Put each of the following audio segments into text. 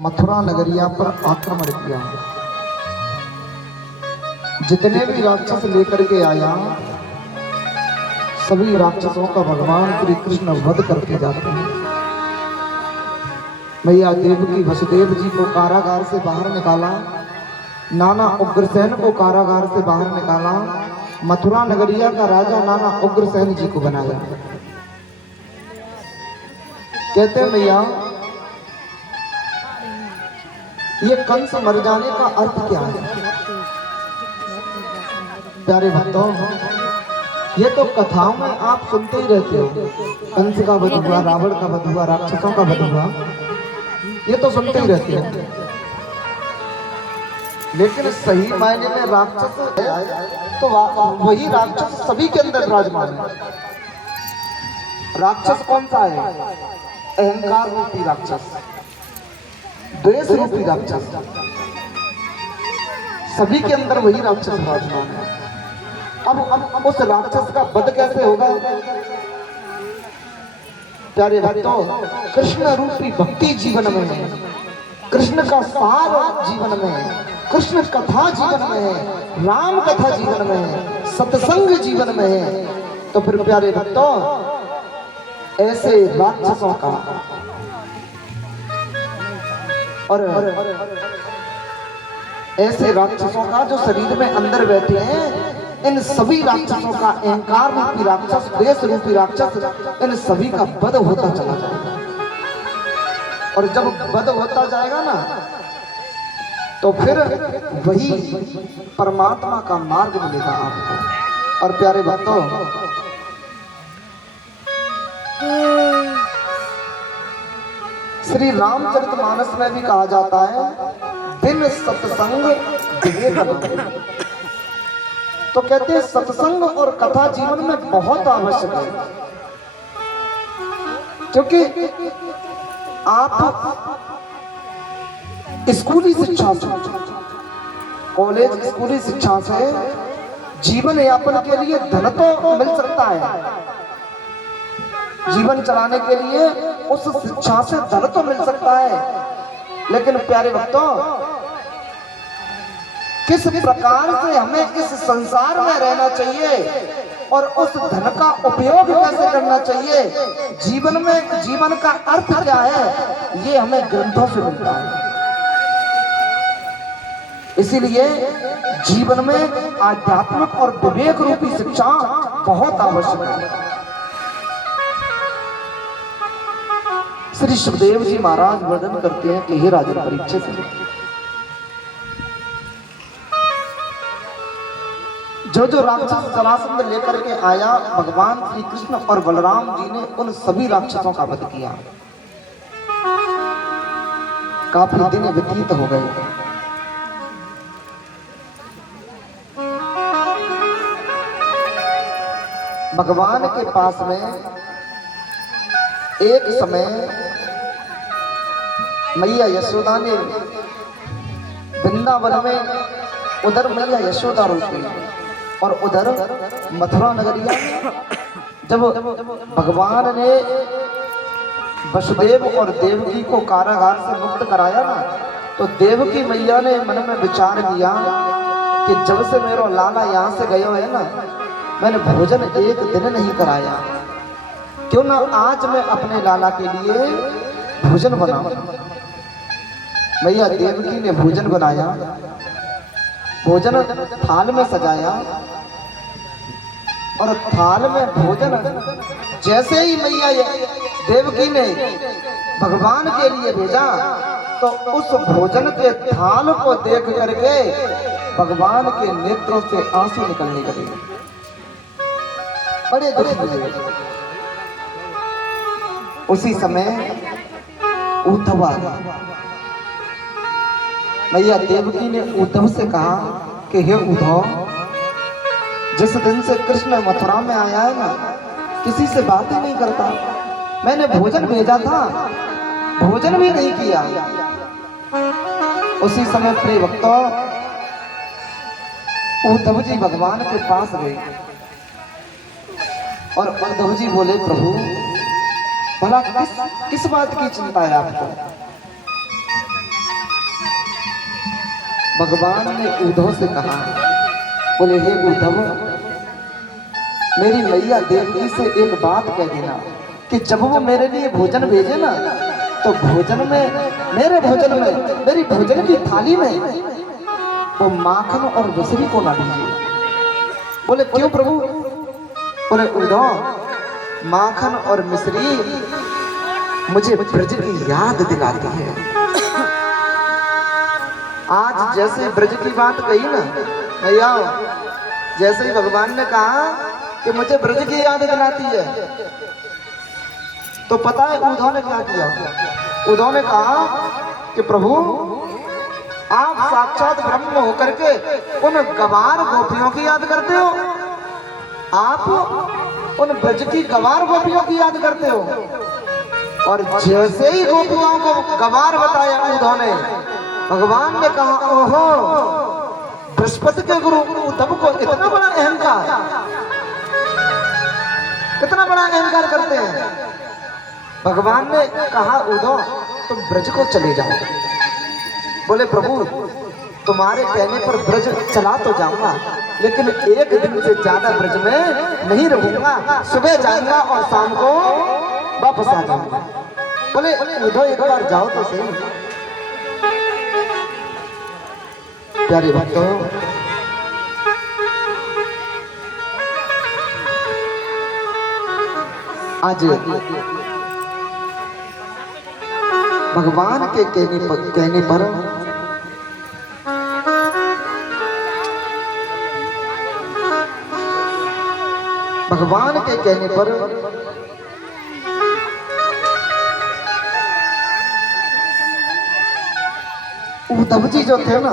मथुरा नगरिया पर आक्रमण किया। जितने भी राक्षस लेकर के आया सभी राक्षसों का भगवान श्री कृष्ण वध करके जाते हैं। मैया देवकी वसुदेव जी को कारागार से बाहर निकाला, नाना उग्रसेन को कारागार से बाहर निकाला, मथुरा नगरिया का राजा नाना उग्रसेन जी को बनाया। कहते हैं मैया ये कंस मर जाने का अर्थ क्या है? प्यारे भक्तों, ये तो कथाओं में आप सुनते ही रहते हो, कंस का वध हुआ, रावण का वध हुआ, राक्षसों का वध हुआ, ये तो सुनते ही रहते हैं। लेकिन सही मायने में राक्षस तो वही राक्षस सभी के अंदर विराजमान है। राक्षस कौन सा है? अहंकार रूपी राक्षस, द्वेष रूपी राक्षस, सभी के अंदर वही राक्षस विराजमान है। अब उस राक्षस का वध कैसे होगा? प्यारे भक्तों, कृष्ण रूपी भक्ति जीवन में है, कृष्ण का सार जीवन में है, कृष्ण कथा जीवन में है, राम कथा जीवन में है, सत्संग जीवन में है। तो फिर प्यारे भक्तों, ऐसे राक्षसों का और ऐसे राक्षसों का जो शरीर में अंदर बैठे हैं, इन सभी राक्षसों का, अहंकार रूपी राक्षस, द्वेष रूपी राक्षस, इन सभी का वध होता चला जाएगा। और जब वध होता जाएगा ना, तो फिर वही परमात्मा का मार्ग मिलेगा आपको। और प्यारे भक्तों, श्री रामचरितमानस में भी कहा जाता है, बिन सत्संग विवेक न। तो कहते हैं सत्संग और कथा जीवन में बहुत आवश्यक है, क्योंकि आप स्कूली शिक्षा से, कॉलेज स्कूली शिक्षा से जीवन यापन के लिए धन तो मिल सकता है, जीवन चलाने के लिए उस शिक्षा से धन तो मिल सकता है, लेकिन प्यारे भक्तों, किस प्रकार से हमें इस संसार में रहना चाहिए और उस धन का उपयोग कैसे करना चाहिए, जीवन में जीवन का अर्थ क्या है, ये हमें ग्रंथों से मिलता है। इसीलिए जीवन में आध्यात्मिक और विवेक रूपी शिक्षा बहुत आवश्यक है। श्री सुखदेव जी महाराज वर्णन करते हैं कि हे राजन परीक्षित, जो राक्षस जरासंध लेकर के आया, भगवान श्री कृष्ण और बलराम जी ने उन सभी राक्षसों का वध किया। काफी दिन व्यतीत हो गए। भगवान के पास में एक समय मैया यशोदा ने वृंदावन में, उधर मैया यशोदा रोती और उधर मथुरा नगरिया, जब भगवान ने वसुदेव और देवकी को कारागार से मुक्त कराया ना, तो देवकी मैया ने मन में विचार किया कि जब से मेरा लाला यहाँ से गयो है ना, मैंने भोजन एक दिन नहीं कराया, क्यों ना आज मैं अपने लाला के लिए भोजन बनाऊं। मैया देवकी ने भोजन बनाया, भोजन थाल में सजाया, और थाल में भोजन जैसे ही मैया देवकी ने भगवान के लिए भेजा, तो उस भोजन के थाल को देख करके भगवान के नेत्रों से आंसू निकलने लगे, बड़े दुख हुए। उसी समय उद्धव आ गया। मैया देवकी ने उद्धव से कहा कि हे उद्धव, जिस दिन से कृष्ण मथुरा में आया है ना, किसी से बात ही नहीं करता, मैंने भोजन भेजा था, भोजन भी नहीं किया। उसी समय प्रिय भक्तों, उद्धव जी भगवान के पास गए और उद्धव जी बोले, प्रभु भला किस बात की चिंता है आपको? भगवान ने उद्धव से कहा, बोले हे उद्धव, मेरी मैया देवकी से एक बात कह देना कि जब वो मेरे लिए भोजन भेजे ना, तो भोजन में, मेरे भोजन में, मेरी भोजन की थाली में वो माखन और मिश्री को ना भेजे। बोले क्यों प्रभु? बोले उद्धव, माखन और मिश्री मुझे ब्रज की याद दिलाती है। आज जैसे ब्रज की बात कही ना भैया, जैसे ही भगवान ने कहा कि मुझे ब्रज की याद दिलाती है, तो पता है उद्धव ने क्या किया? उद्धव ने कहा कि प्रभु, आप साक्षात ब्रह्म होकर के उन गवार गोपियों की याद करते हो, आप उन ब्रज की गवार गोपियों की याद करते हो। और जैसे ही गोपियों को गवार बताया उद्धव ने, भगवान ने कहा, ओहो, बृहस्पति के गुरु उद्धव को इतना बड़ा अहंकार, कितना बड़ा अहंकार करते हैं। भगवान ने कहा, उद्धव तुम ब्रज को चले जाओ। बोले प्रभु, तुम्हारे कहने पर ब्रज चला तो जाऊंगा, लेकिन एक दिन से ज्यादा ब्रज में नहीं रहूंगा, सुबह जाऊंगा और शाम को वापस आ जाऊंगा। बोले उद्धव एक बार जाओ तो सही। प्यारे भक्तों, आज भगवान के कहने पर भगवान के कहने पर उद्धव जी जो थे ना,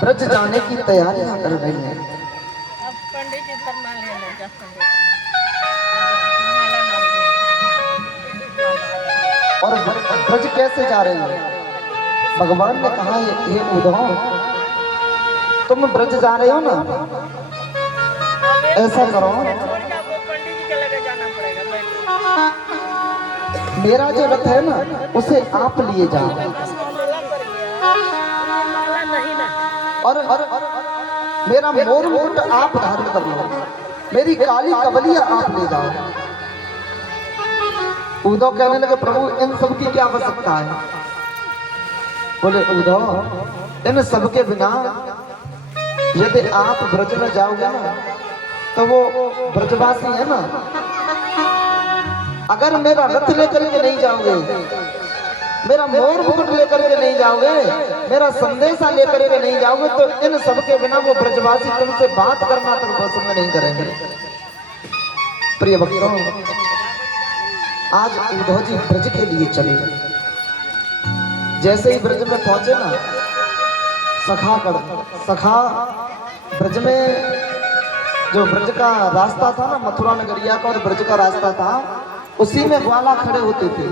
ब्रज जाने की तैयारियां कर रहे हैं। पंडित जी फरमा लेना, और ब्रज कैसे जा रहे हैं? भगवान ने कहा, ये उद्धव, तुम ब्रज जा रहे हो ना, ऐसा करो, पंडित जी के लगे जाना पड़ेगा। मेरा जो रथ है ना, उसे आप लिए जाओ, और मेरा मोर मुकुट आप धारण कर लो, मेरी काली कवलिया आप ले जाओ। उद्धव कहने लगे, प्रभु इन सब की क्या आवश्यकता है? बोले उद्धव, इन सब के बिना यदि आप ब्रज में जाओगे ना, तो वो ब्रजवासी है ना, अगर मेरा रथ लेकर के नहीं जाओगे, मेरा मोर मुकुट लेकर के नहीं जाओगे, मेरा संदेशा लेकर के नहीं जाओगे, तो इन सब के बिना वो ब्रजवासी तुमसे बात करना तक पसंद नहीं करेंगे। प्रिय भक्तों, आज उद्धव जी ब्रज के लिए चले। जैसे ही ब्रज में पहुंचे ना, सखा ब्रज में जो ब्रज का रास्ता था ना, मथुरा नगरिया का और ब्रज का रास्ता था, उसी में ग्वाला खड़े होते थे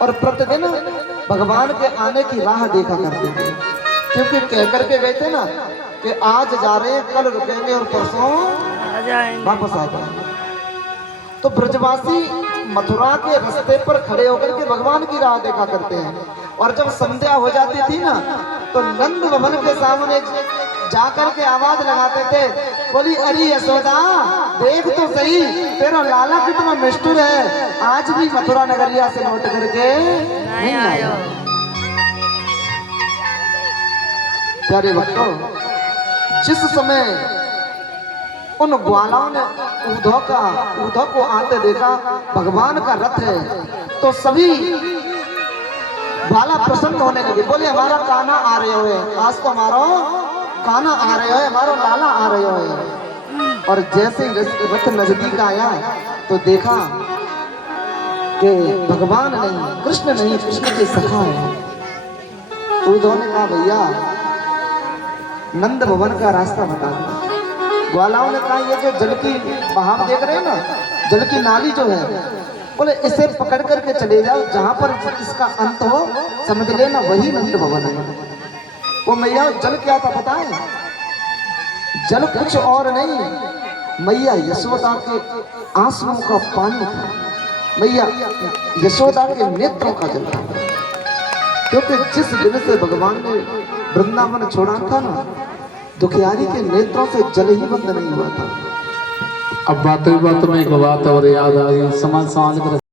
और प्रतिदिन भगवान के आने की राह देखा करते थे, क्योंकि कह करके गए थे ना कि आज जा रहे हैं, कल रुकेंगे और परसों वापस आ जाएंगे। तो ब्रजवासी मथुरा के रास्ते पर खड़े होकर के भगवान की राह देखा करते हैं। और जब संध्या हो जाती थी ना, तो नंद भवन के सामने जाकर के आवाज लगाते थे, बोली अरे यशोदा, देख तो सही, तेरा लाला कितना निष्ठुर है, आज भी मथुरा नगरिया से लौट करके नहीं आया। प्यारे भक्तों, जिस समय उन ग्वालाओं ने उद्धव को आते देखा, भगवान का रथ है, तो सभी ग्वाला प्रसन्न होने लगे। बोले हमारा कान्हा आ रहे हो, आज तो हमारा कान्हा आ रहे हो, हमारा लाला आ रहे हो। और जैसे ही रथ नजदीक आया तो देखा कि भगवान नहीं, कृष्ण नहीं, कृष्ण के सखा है। उद्धव ने कहा, भैया नंद भवन का रास्ता बता दो। ग्वालाओं ने कहा, ये जो जल की बहाव देख रहे हैं ना, जल की नाली जो है, बोले इसे पकड़ करके चले जाओ, जहां पर इसका अंत हो समझ लेना वही नंद भवन है। वो मैया जल क्या था पता है? जल कुछ और नहीं, मैया यशोदा के आंसुओं का पानी था, मैया यशोदा के नेत्रों का जल था। क्योंकि जिस दिन से भगवान ने वृंदावन छोड़ा था ना, दुखियारी के नेत्रों से जल ही बंद नहीं हुआ था। अब बात में एक बात और याद आ गई, समाज समाज